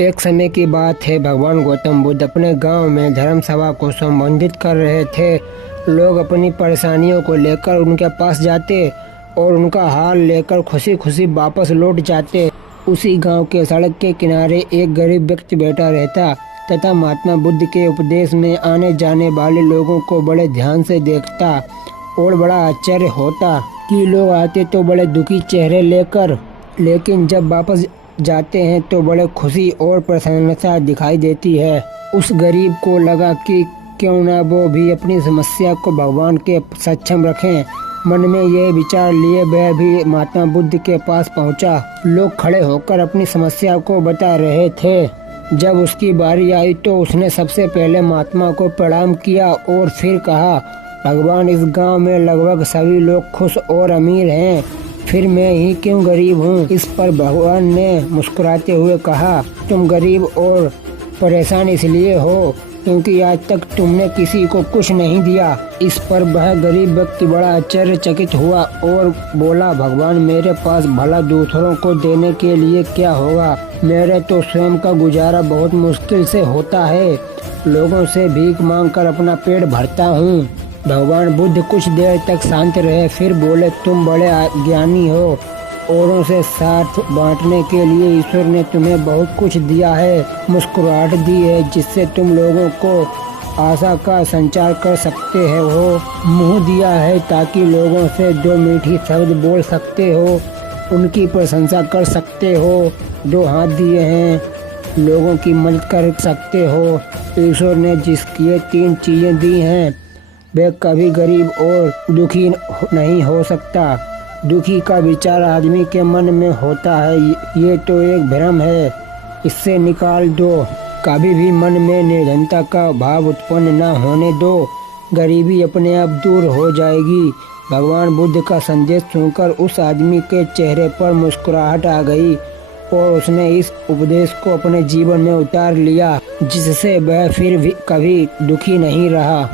एक समय की बात है, भगवान गौतम बुद्ध अपने गांव में धर्म सभा को संबोधित कर रहे थे। लोग अपनी परेशानियों को लेकर उनके पास जाते और उनका हाल लेकर खुशी खुशी वापस लौट जाते। उसी गांव के सड़क के किनारे एक गरीब व्यक्ति बैठा रहता तथा महात्मा बुद्ध के उपदेश में आने जाने वाले लोगों को बड़े ध्यान से देखता और बड़ा आश्चर्य होता कि लोग आते तो बड़े दुखी चेहरे लेकर, लेकिन जब वापस जाते हैं तो बड़े खुशी और प्रसन्नता दिखाई देती है। उस गरीब को लगा कि क्यों ना वो भी अपनी समस्या को भगवान के सक्षम रखें। मन में यह विचार लिए वह भी महात्मा बुद्ध के पास पहुंचा। लोग खड़े होकर अपनी समस्या को बता रहे थे। जब उसकी बारी आई तो उसने सबसे पहले महात्मा को प्रणाम किया और फिर कहा, भगवान, इस गांव में लगभग सभी लोग खुश और अमीर हैं, फिर मैं ही क्यों गरीब हूँ। इस पर भगवान ने मुस्कुराते हुए कहा, तुम गरीब और परेशान इसलिए हो क्योंकि आज तक तुमने किसी को कुछ नहीं दिया। इस पर वह गरीब व्यक्ति बड़ा आश्चर्यचकित हुआ और बोला, भगवान, मेरे पास भला दूसरों को देने के लिए क्या होगा। मेरे तो स्वयं का गुजारा बहुत मुश्किल से होता है। लोगों से भीख मांगकर अपना पेट भरता हूँ। भगवान बुद्ध कुछ देर तक शांत रहे, फिर बोले, तुम बड़े ज्ञानी हो। औरों से साथ बांटने के लिए ईश्वर ने तुम्हें बहुत कुछ दिया है, मुस्कुराहट दी है जिससे तुम लोगों को आशा का संचार कर सकते हो, मुंह दिया है ताकि लोगों से दो मीठी शब्द बोल सकते हो, उनकी प्रशंसा कर सकते हो, दो हाथ दिए हैं, लोगों की मदद कर सकते हो। ईश्वर ने जिसकी ये तीन चीज़ें दी हैं वह कभी गरीब और दुखी नहीं हो सकता। दुखी का विचार आदमी के मन में होता है, ये तो एक भ्रम है, इससे निकाल दो। कभी भी मन में निर्धनता का भाव उत्पन्न न होने दो, गरीबी अपने आप दूर हो जाएगी। भगवान बुद्ध का संदेश सुनकर उस आदमी के चेहरे पर मुस्कुराहट आ गई और उसने इस उपदेश को अपने जीवन में उतार लिया, जिससे वह फिर भी कभी दुखी नहीं रहा।